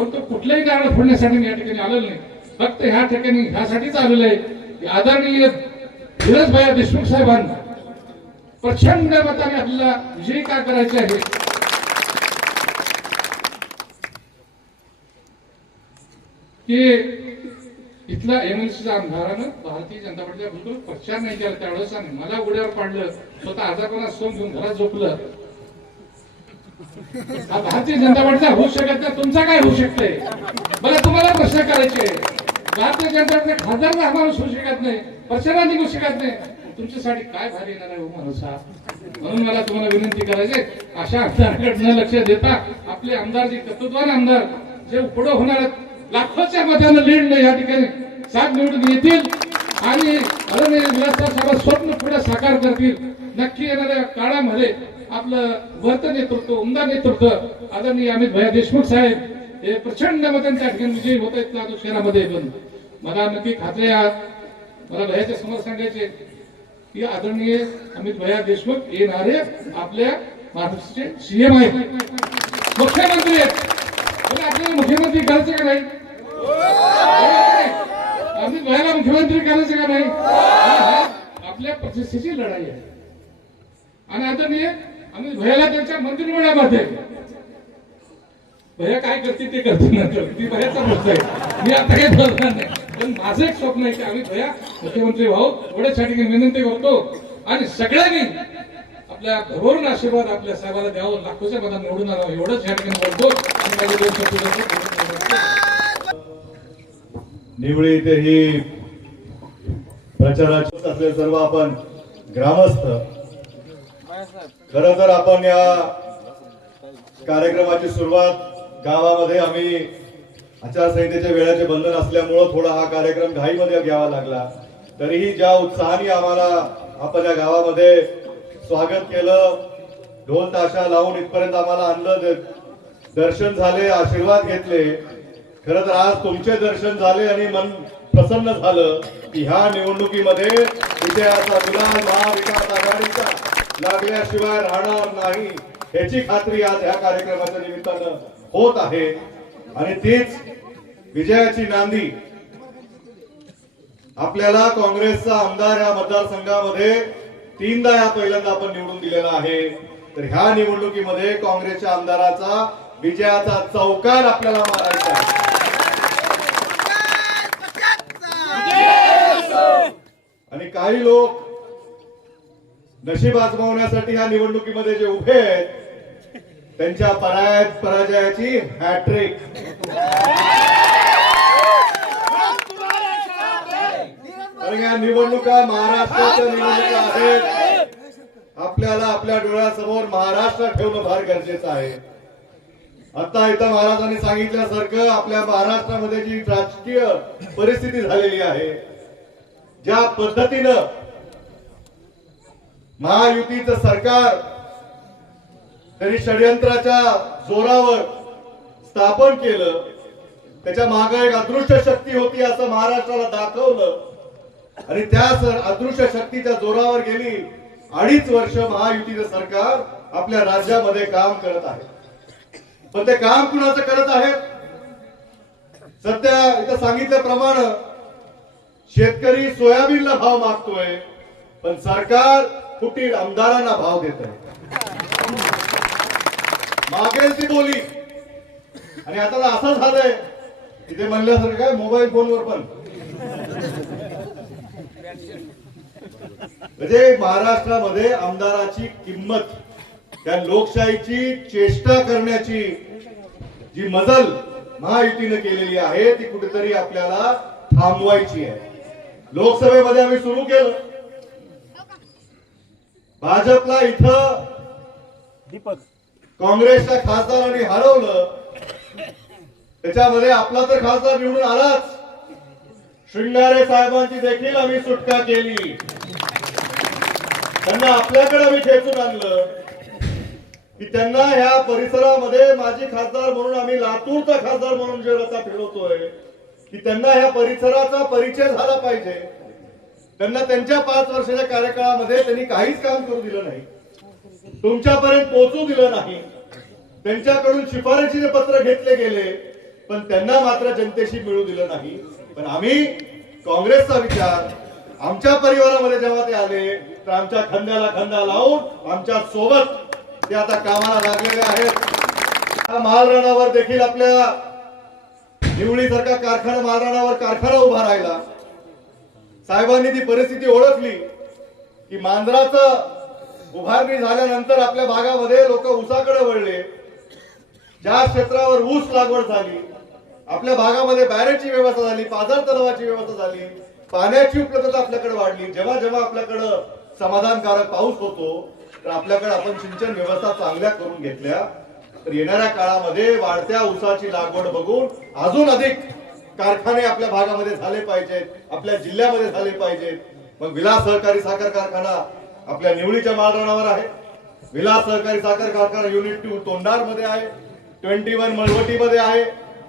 परंतु कुठल्याही कारण फोडण्यासाठी या ठिकाणी आलेलं नाही. फक्त ह्या ठिकाणी ह्यासाठीच आलेलं आहे की आदरणीय धीरजभाई देशमुख साहेबांना प्रचंड मताने आपल्याला विजयी का करायचे आहे? की इथला एमएलसीच्या आमदारानं भारतीय जनता पार्टीचा बिलकुल प्रचार नाही केला. त्यावेळेस मला उड्यावर पाडलं. स्वतः आजारपणा सोन घेऊन घरात झोपलं. भारतीय जनता पार्टीचा होऊ शकत नाही तुमचा काय होऊ शकतंय मला तुम्हाला प्रश्न करायचे भारतीय जनता पार्टीचा खासदार हा माणूस होऊ शकत नाही प्रचारा निघू शकत नाही. तुमच्यासाठी काय भारी येणार आहे हो माणूस? हा म्हणून मला तुम्हाला विनंती करायची अशा आमदाराकडे लक्ष देता आपले आमदार जे कर्तृत्वान आमदार जे पुढे होणार आहेत, लाखोच्या मतानं लीड या ठिकाणी साथ निवडून येतील. आणि आदरणीय विलासराव स्वप्न पुढे साकार करतील. नक्की येणाऱ्या काळामध्ये आपलं वर्त नेतृत्व उमदा नेतृत्व आदरणीय अमित भैया देशमुख साहेब हे प्रचंड मतांनी त्या ठिकाणी विजयी होत आहेत लातूर शहरामध्ये पण. मला नक्की खात्री आहे मला भैयाच्या समोर सांगायचे की आदरणीय अमित भैया देशमुख येणारे आपल्या महाराष्ट्राचे सीएम आहेत. मुख्यमंत्री आहेत. आपल्याला मुख्यमंत्री करायचं का नाही? अमित मुख्यमंत्री करायचं का नाही? आपल्या प्रतिष्ठेची लढाई आहे. आणि आदरणीय आम्ही भयाला त्यांच्या मंत्रिमंडळामध्ये. भैया काय करते ते करते नंतर ती भयाचा मुद्दा आहे. मी आता काही बोलणार नाही. पण माझं एक स्वप्न आहे की आम्ही भया मुख्यमंत्री भाऊ एवढ्यासाठी विनंती करतो. आणि सगळ्यांनी आपल्या भरभरून आशीर्वाद आपल्या साहेबाला द्यावं. लाखोच्या मधात निवडून आणावं. एवढंच या ठिकाणी बोलतो. आणि माझे दोन शब्द निवळी इथे ही प्रचाराचे असले सर्व आपण ग्रामस्थ. खर तर आपण या कार्यक्रमाची सुरुवात गावामध्ये आम्ही आचारसंहितेच्या वेळेचे बंधन असल्यामुळं थोडा हा कार्यक्रम घाईमध्ये घ्यावा लागला. तरीही ज्या उत्साहाने आम्हाला आपण या गावामध्ये स्वागत केलं ढोल ताशा लावून इथपर्यंत आम्हाला आणलं दर्शन झाले आशीर्वाद घेतले खर तर आज तुमचे दर्शन झाले आणि मन प्रसन्न झालं की ह्या निवडणुकीमध्ये विजयाचा गुलाल महाविकास आघाडीचा लागल्याशिवाय राहणार नाही. याची खात्री आज ह्या कार्यक्रमाच्या निमित्तानं होत आहे. आणि तीच विजयाची नांदी आपल्याला काँग्रेसचा आमदार या मतदारसंघामध्ये तीनदा या पहिल्यांदा आपण निवडून दिलेला आहे. तर ह्या निवडणुकीमध्ये काँग्रेसच्या आमदाराचा विजयाचा चौकार आपल्याला मारायचा आहे आणि काही लोक नशीब आजमावण्यासाठी ह्या निवडणुकीमध्ये जे उभे आहेत त्यांच्या पराय पराजयाची हॅट्रिक कारण या निवडणुका महाराष्ट्राच्या निवडणुका आहेत. आपल्याला आपल्या डोळ्यासमोर महाराष्ट्र ठेवणं फार गरजेचं आहे. आता इथं महाराजांनी सांगितल्यासारखं आपल्या महाराष्ट्रामध्ये जी राजकीय परिस्थिती झालेली आहे ज्या पद्धतीनं महायुतीचं सरकार त्यांनी षडयंत्राच्या जोरावर स्थापन केलं त्याच्यामागे एक अदृश्य शक्ती होती असं महाराष्ट्राला दाखवलं आणि त्या अदृश्य शक्तीच्या जोरावर गेली अडीच वर्ष महायुतीचं सरकार आपल्या राज्यामध्ये काम करत आहे. पण ते काम कुणाचं करत आहेत? सध्या इथं सांगितल्याप्रमाणे शेतकरी सोयाबीनला भाव मागतोय पण सरकार कुटीर आमदारांना भाव देत आहे मागेल ती बोली. आणि आता तर असं झालंय इथे म्हणल्यासारखं काय मोबाईल फोनवर पण. म्हणजे महाराष्ट्रामध्ये आमदाराची किंमत त्या लोकशाहीची चेष्टा करण्याची जी मजल महायुतीने केलेली आहे ती कुठेतरी आपल्याला थांबवायची आहे. लोकसभेमध्ये आम्ही सुरू केलं. भाजपला इथं दीपक. काँग्रेसच्या खासदारांनी हरवलं. त्याच्यामध्ये आपला तर खासदार निवडून आलाच. शृंगारे साहेबांची देखील आम्ही सुटका केली. त्यांना आपल्याकडे आम्ही खेचून आणलं. की त्यांना ह्या परिसरामध्ये माजी खासदार म्हणून आम्ही लातूरचा खासदार म्हणून जे रस्ता फिरवतोय की त्यांना ह्या परिसराचा परिचय झाला पाहिजे. त्यांना त्यांच्या पाच वर्षाच्या कार्यकाळामध्ये त्यांनी काहीच काम करू दिलं नाही. तुमच्यापर्यंत पोहोचू दिलं नाही. त्यांच्याकडून शिफारशीचे पत्र घेतले गेले पण त्यांना मात्र जनतेशी मिळू दिलं नाही. पण आम्ही काँग्रेसचा विचार आमच्या परिवारामध्ये जेव्हा ते आले तर आमच्या खंद्याला खंदा लावून आमच्यासोबत ते आता कामाला लागलेले आहेत. या देखील आपल्या निवडी सारखा कारखाना मारणावर कारखाना उभा राहिला साहेबांनी ती परिस्थिती ओळखली की मांजराचं उभारणी झाल्यानंतर आपल्या भागामध्ये लोक ऊसाकडे वळले. ज्या क्षेत्रावर ऊस लागवड झाली आपल्या भागामध्ये बॅरेजची व्यवस्था झाली पाझर तलावाची व्यवस्था झाली पाण्याची उपलब्धता आपल्याकडे वाढली. जेव्हा जेव्हा आपल्याकडं समाधानकारक पाऊस होतो तर आपल्याकडे आपण सिंचन व्यवस्था चांगल्या करून घेतल्या. तर येणाऱ्या काळामध्ये वाढत्या ऊसाची लागवड बघून अजून अधिक कारखाने आपल्या भागामध्ये झाले पाहिजेत आपल्या जिल्ह्यामध्ये झाले पाहिजेत. मग विलास सहकारी साखर कारखाना आपल्या निवडीच्या मालरानावर आहे. विलास सहकारी साखर कारखाना युनिट टू तोंडारमध्ये आहे. ट्वेंटी वन मळवटीमध्ये आहे.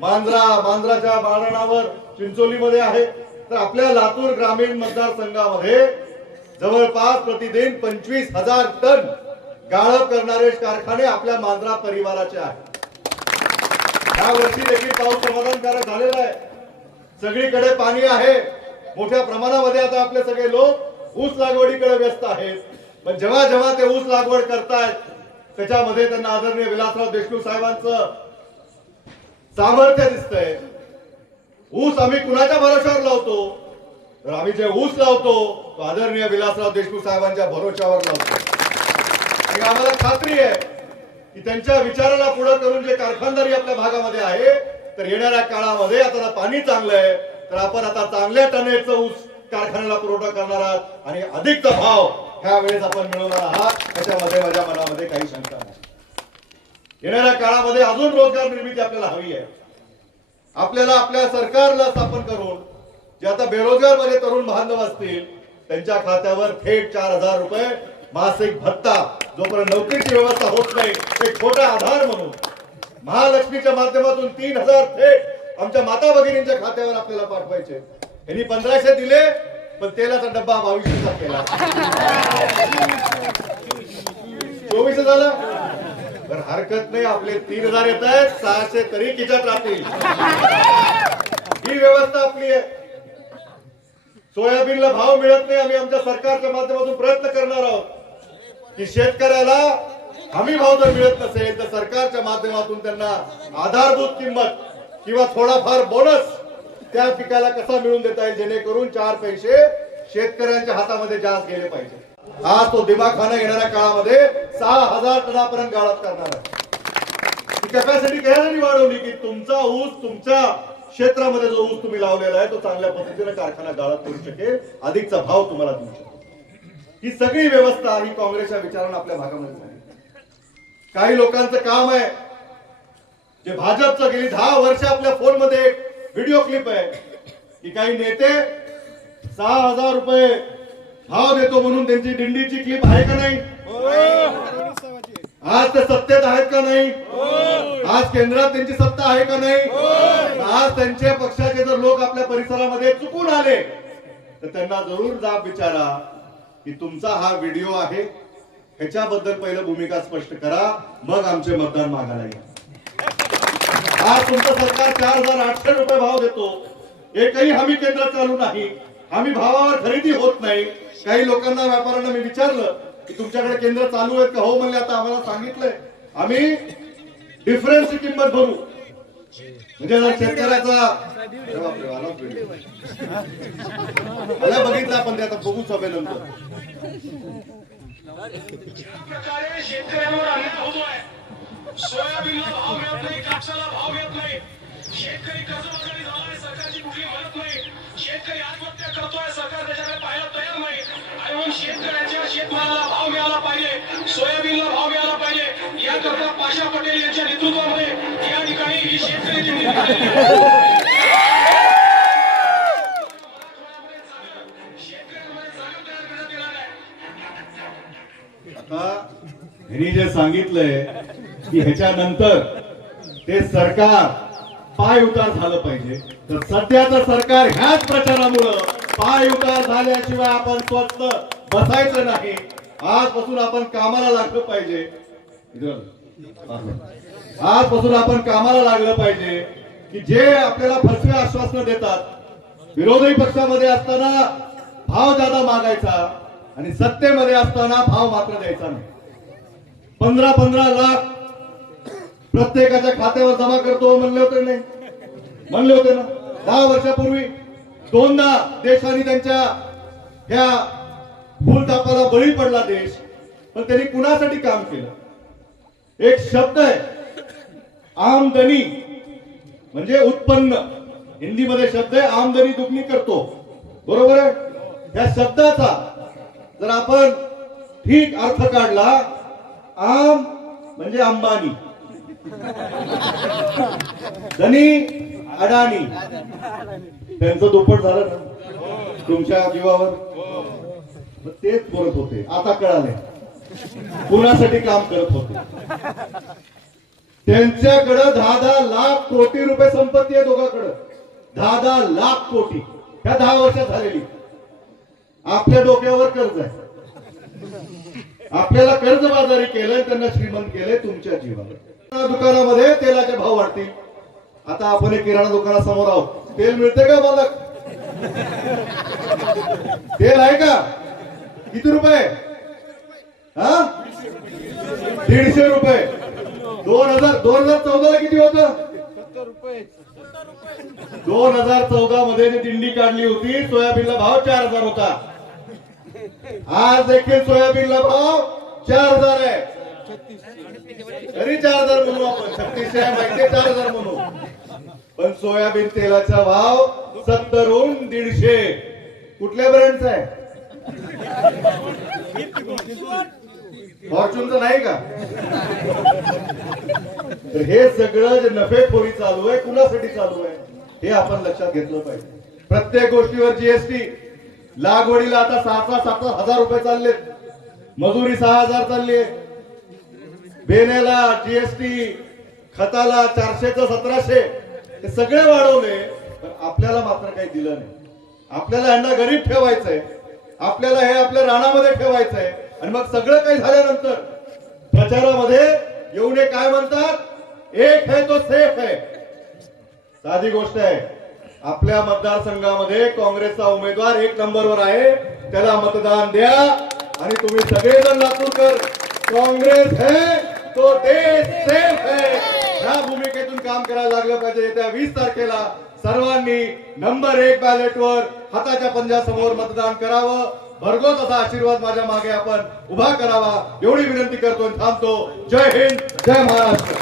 मांजरा मांजराच्या मालरानावर चिंचोलीमध्ये आहे. तर आपल्या लातूर ग्रामीण मतदारसंघामध्ये जवळपास प्रतिदिन पंचवीस हजार टन गाळप करणारे कारखाने आपल्या मांजरा परिवाराचे आहेत. या वर्षी देखील पाऊस समाधानकारक झालेला आहे. सगळीकडे पाणी आहे. मोठ्या प्रमाणामध्ये आता आपले सगळे लोक ऊस लागवडीकडे व्यस्त आहेत. पण जेव्हा जेव्हा ते ऊस लागवड करतायत त्याच्यामध्ये त्यांना आदरणीय विलासराव देशमुख साहेबांचं सामर्थ्य दिसतंय. ऊस आम्ही कुणाच्या भरोश्यावर लावतो? तर आम्ही जे ऊस लावतो तो आदरणीय विलासराव देशमुख साहेबांच्या भरोश्यावर लावतो. आणि आम्हाला खात्री आहे की त्यांच्या विचाराला पुढे करून जे कारखानदारी आपल्या भागामध्ये आहे तर येणाऱ्या काळामध्ये आता पाणी चांगलं आहे तर आपण आता चांगल्या टनेचं ऊस कारखान्याला पुरवठा करणार आहात आणि अधिकचा भाव ह्या वेळेस आपण मिळवणार आहात. त्याच्यामध्ये माझ्या मनामध्ये काही शंका नाही. येणाऱ्या काळामध्ये अजून रोजगार निर्मिती आपल्याला हवी आहे. आपल्याला आपल्या सरकारला स्थापन करून जे आता बेरोजगारमध्ये तरुण बांधव असतील त्यांच्या खात्यावर थेट चार हजार रुपये मासिक भत्ता जोपर्यंत नोकरीची व्यवस्था होत नाही ते छोटा आधार म्हणून. महालक्ष्मीच्या माध्यमातून तीन हजार थेट आमच्या माता भगिनींच्या खात्यावर आपल्याला पाठवायचे यांनी पंधराशे दिले पण तेलाचा डब्बा बावीसशेचा केला. चोवीस झाला? तर हरकत नाही आपले तीन हजार येत आहेत सहाशे तरी किचत राहतील. ही व्यवस्था आपली आहे. सोयाबीनला भाव मिळत नाही आम्ही आमच्या सरकारच्या माध्यमातून प्रयत्न करणार आहोत. की शेतकऱ्याला हमी भाव जर मिळत नसेल तर सरकारच्या माध्यमातून त्यांना आधारभूत किंमत किंवा थोडाफार बोनस त्या पिकाला कसा मिळून देता येईल जेणेकरून चार पैसे शेतकऱ्यांच्या हातामध्ये जास्त गेले पाहिजे. आज तो दिमाखाना येणाऱ्या काळामध्ये सहा हजार टनापर्यंत गाळात करणार आहे. कॅपॅसिटी कशासाठी वाढवली की तुमचा ऊस तुमच्या क्षेत्रामध्ये जो ऊस तुम्ही लावलेला आहे तो चांगल्या पद्धतीने कारखाना गाळत करू शकेल अधिकचा भाव तुम्हाला देऊ शकेल. ही सगळी व्यवस्था ही काँग्रेसच्या विचारानं आपल्या भागामध्ये झाली. काही लोकांचं काम आहे. जे भाजपचं गेली दहा वर्ष आपल्या फोनमध्ये व्हिडिओ क्लिप आहे. की काही नेते सहा हजार रुपये भाव देतो म्हणून त्यांची दिंडीची क्लिप आहे का नाही? आज ते सत्तेत आहेत का नाही? आज केंद्रात त्यांची सत्ता आहे का नाही? आज त्यांच्या पक्षाचे जर लोक आपल्या परिसरामध्ये चुकून आले तर त्यांना जरूर जाब विचारा. की तुमचा हा व्हिडिओ आहे ह्याच्याबद्दल पहिलं भूमिका स्पष्ट करा मग आमचे मतदान मागायला या. आज तुमचं सरकार चार हजार आठशे रुपये भाव देतो. एकही हमी केंद्र चालू नाही. हमी भावावर खरेदी होत नाही. काही लोकांना व्यापाऱ्यांना मी विचारलं की तुमच्याकडे केंद्र चालू आहेत का? हो म्हणले आता आम्हाला सांगितलंय. आम्ही डिफरन्सची किंमत भरू. म्हणजे जर शेतकऱ्याचा अरे बापरे, बघितलं आपण ते आता बघू सभेनंतर प्रकारे शेतकऱ्यांवर अन्याय होतोय सोयाबीनला भाव मिळत नाही कापसाला भाव मिळत नाही शेतकरी कर्जबाजारी झाला आहे सरकारची कुठली मदत नाही. शेतकरी आत्महत्या करतोय सरकार त्याच्याकडे पाहायला तयार नाही आणि म्हणून शेतकऱ्याच्या शेतमालाला भाव मिळाला पाहिजे सोयाबीनला भाव मिळाला पाहिजे याकरता पाशा पटेल यांच्या नेतृत्वामध्ये या ठिकाणी ही शेतकरी दिंडी निघालेली आहे. शेतकऱ्यांमध्ये जागा तयार करण्यात येणार आहे आता ह्यांनी जे सांगितलंय की ह्याच्यानंतर ते सरकार पाय उतार झालं पाहिजे. तर सध्याचं सरकार ह्याच प्रचारामुळं पाय उतार झाल्याशिवाय आपण स्वस्त बसायचं नाही. आजपासून आपण कामाला लागलं पाहिजे. आजपासून आपण कामाला लागलं पाहिजे. की जे आपल्याला फसवे आश्वासन देतात विरोधी पक्षामध्ये असताना भाव जादा मागायचा आणि सत्तेमध्ये असताना भाव मात्र द्यायचा नाही. पंधरा पंधरा लाख प्रत्येकाच्या खात्यावर जमा करतो म्हणले होते नाही. म्हणले होते ना. दहा वर्षापूर्वी दोनदा देशाने त्यांच्या ह्या भूलतापाला बळी पडला देश पण त्यांनी कुणासाठी काम केलं? एक शब्द आहे आमदनी म्हणजे उत्पन्न. हिंदीमध्ये शब्द आहे आमदनी दुग्नी करतो. बरोबर आहे? या शब्दाचा जर आपण ठीक अर्थ काढला आम म्हणजे अंबानी. धनी अडाणी. त्यांचं दुप्पट झालं तुमच्या जीवावर? तेच बोलत होते. आता कळाले कुणासाठी काम करत होते? त्यांच्याकडं दहा दहा लाख कोटी रुपये संपत्ती आहे दोघांकडं. दहा दहा लाख कोटी. ह्या दहा वर्षात झालेली. आपल्या डोक्यावर कर्ज आहे. आपल्याला कर्जबाजारी केलंय त्यांना श्रीमंत केलंय तुमच्या जीवाला दुकानामध्ये तेलाचे भाव वाढतील. आता आपण एक किराणा दुकानासमोर आहोत. तेल मिळते का मालक? तेल आहे का? किती रुपये? हा? दीडशे रुपये. दोन हजार दोन हजार चौदा ला किती होत? दोन हजार चौदा मध्ये जी दिंडी काढली होती. सोयाबीनला भाव चार हजार होता. आज देखील सोयाबीनला भाव चार हजार आहे. तरी चार हजार म्हणू आपण. छत्तीसशे माहिती चार हजार म्हणू. पण सोयाबीन तेलाचा भाव सत्तरहून दीडशे. कुठल्या ब्रँडचा आहे? फॉर्च्युनचं नाही का? तर हे सगळं जे नफेखोरी चालू आहे कुणासाठी चालू आहे हे आपण लक्षात घेतलं पाहिजे. प्रत्येक गोष्टीवर जीएसटी लागवडीला आता सहा सहा सात सात हजार रुपये चाललेत. मजुरी सहा हजार चालली आहे बेण्याला जीएसटी खताला चारशेच सतराशे. हे सगळे वाढवले पण आपल्याला मात्र काही दिलं नाही. आपल्याला यांना गरीब ठेवायचंय. आपल्याला हे आपल्या राणामध्ये ठेवायचंय. आणि मग सगळं काही झाल्यानंतर प्रचारामध्ये येऊन काय म्हणतात? एक है तो सेफ है. साधी गोष्ट आहे. आपल्या मतदारसंघामध्ये काँग्रेसचा उमेदवार एक नंबरवर आहे. त्याला मतदान द्या आणि तुम्ही सगळेजण लातूरकर काँग्रेस है तो देश सेफ है. ह्या भूमिकेतून काम करायला लागलं पाहिजे येत्या वीस तारखेला. सर्वांनी नंबर एक बॅलेटवर हाताच्या पंजासमोर मतदान करावं. भरघोस असा आशीर्वाद माझ्या मागे आपण उभा करावा एवढी विनंती करतो थांबतो. जय हिंद जय महाराष्ट्र.